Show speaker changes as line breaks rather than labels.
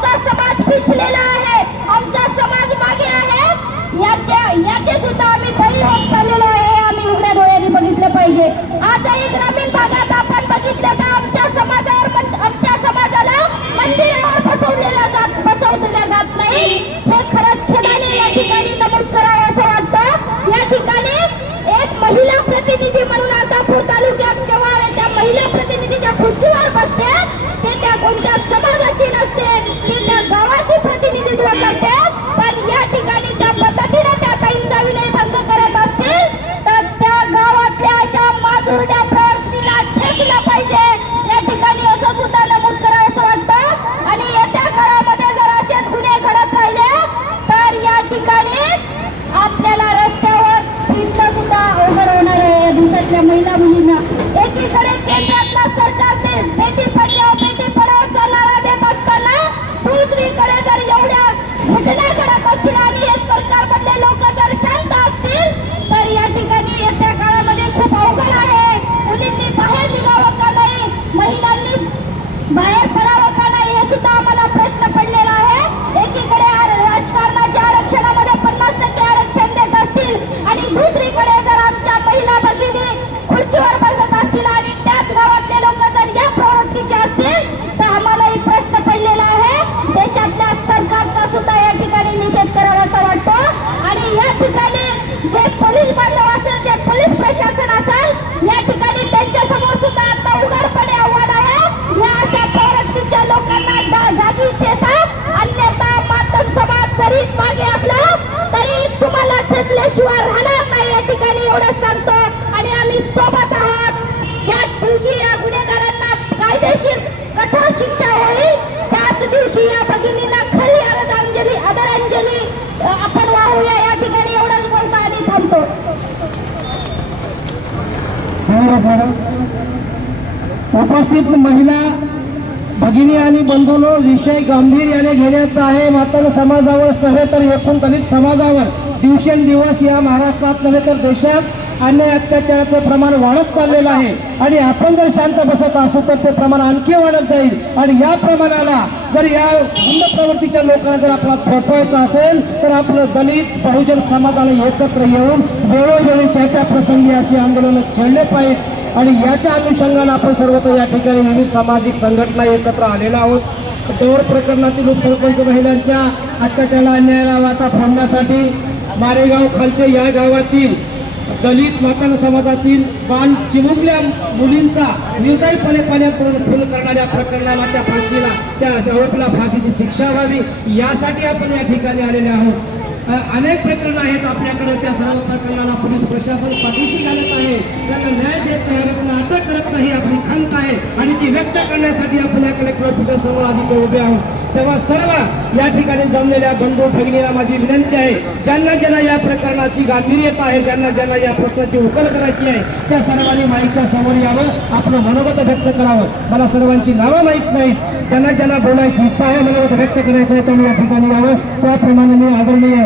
आमचा समाज पिछलेला आहे. आमचा समाज मागे आहे. याचे याचे सुद्धा आम्ही बळी होत चाललेलो आहे. आम्ही उघड्या डोळ्यांनी बघितलं पाहिजे. आजही ग्रामीण भागात आपण बघितलं तर आमच्या समाजावर आमच्या समाजाला मंदिरावर बसवलेला जात बसवलेला जात नाही. हे खरंच खेळाने या ठिकाणी नमूद करा असं वाटतं या ठिकाणी एक महिला प्रतिनिधी म्हणून अर्धापूर तालुक्यात जेव्हा त्या महिला प्रतिनिधीच्या खुर्चीवर बसते ते त्या कोणत्या समाजाची नसते ते त्या गावाचे प्रतिनिधित्व करते पण या ठिकाणी त्या पद्धतीने त्या ताईंचा विनयभंग करत असतील तर त्या गावातल्या अशा माजुरड्या प्रवृत्तीला ठेचला पाहिजे या ठिकाणी असं सुद्धा नमूद करावं असं वाटतं आणि येत्या काळामध्ये जर असेच गुन्हे घडत राहिले तर या ठिकाणी आपल्याला रस्त्यावर फिरणं सुद्धा अवघड होणार आपल्या महिला मुलींना एकीकडे केंद्रातलं सरकार ते बेटी बचाव बेटी पढावचा करणारा देत असताना दुसरीकडे जर एवढ्या घटना घडत असतील आणि हे सरकारमधले लोक जर शांत असतील तर या ठिकाणी येत्या काळामध्ये खूप अवघड आहे. मुलींनी बाहेर निघावं का नाही? महिलांनी बाहेर पडावं का नाही हे सुद्धा आम्हाला प्रश्न पडलेला आहे एकीकडे आर- राजकारणाच्या आरक्षणामध्ये पन्नास टक्के आरक्षण देत असतील आणि दुसरीकडे जर आमच्या महिला भगिनी खुर्चीवर बसत असतील आणि त्याच गावातले लोक जर या प्रवृत्तीचे असतील तर आम्हालाही प्रश्न पडलेला आहे देशातल्या सरकारचा सुद्धा या ठिकाणी निषेध करावासा वाटतो आणि या ठिकाणी जे पोलीस बांधव असेल जे पोलीस प्रशासन असेल या ठिकाणी त्यांच्यासमोर सुद्धा आता उघडपणे आव्हान आहे या अशा प्रवृत्तीच्या लोकांना जा- जागी ठेचा अन्यथा मातम समाज जरी मागे असला तरी तुम्हाला ठेचल्याशिवाय राहणार नाही या ठिकाणी एवढंच सांगतो आणि आम्ही सोबत आहात. या दिवशी या गुन्हेगारांना कायदेशीर कठोर शिक्षा होईल. त्याच दिवशी या भगिनींना खरी आदरांजली आदरांजली. आपण वाहूया या ठिकाणी एवढंच बोलतो आणि थांबतो.
उपस्थित महिला भगिनी आणि बंधूंनो विषय गांभीर्याने घेण्याचा आहे. मात्र समाजावर नव्हे तर एकूण दलित समाजावर. दिवसेंदिवस या महाराष्ट्रात नव्हे तर देशात अन्याय अत्याचाराचं प्रमाण वाढत चाललेलं आहे. आणि आपण जर शांत बसत असू तर ते प्रमाण आणखी वाढत जाईल. आणि या प्रमाणाला जर या गुंड प्रवृत्तीच्या लोकांना जर आपला थोपवायचं असेल तर आपलं दलित बहुजन समाजाला एकत्र येऊन वेळोवेळी त्या त्या प्रसंगी अशी आंदोलनं खेळले पाहिजे आणि याच्या अनुषंगानं आपण सर्वत्र या ठिकाणी विविध सामाजिक संघटना एकत्र आलेलो आहोत. टोर प्रकरणातील उपसरपंच महिलांच्या अत्याचाराला अन्यायाला वाचा फोडण्यासाठी मारेगाव खालचे या गावातील दलित मातान समाजातील बाण चिमुकल्या मुलींचा निर्दयपणे पाण्यात फुल करणाऱ्या प्रकरणाला त्या फाशीला त्या आरोपीला फाशीची शिक्षा व्हावी यासाठी आपण या ठिकाणी आलेले आहोत. अनेक प्रकरणं आहेत आपल्याकडे. त्या सर्व प्रकरणाला पोलीस प्रशासन पाठीशी घालत आहे. त्यांना न्याय देत नाही आरोपींना अटक करत नाही आपली खंत आहे आणि ती व्यक्त करण्यासाठी आपण या कलेक्टर ऑफिसर समोर आधी उभे आहोत. तेव्हा सर्व या ठिकाणी जमलेल्या बंधू भगिनीला माझी विनंती आहे ज्यांना ज्यांना या प्रकरणाची गांभीर्यता आहे ज्यांना ज्यांना या प्रश्नाची उकल करायची आहे त्या सर्वांनी माईकच्या समोर यावं आपलं मनोगत व्यक्त करावं. मला सर्वांची नावं माहीत नाहीत. ज्यांना ज्यांना बोलायची इच्छा आहे मनोगत व्यक्त करायचं आहे त्यांनी या ठिकाणी यावं. त्याप्रमाणे मी आदरणीय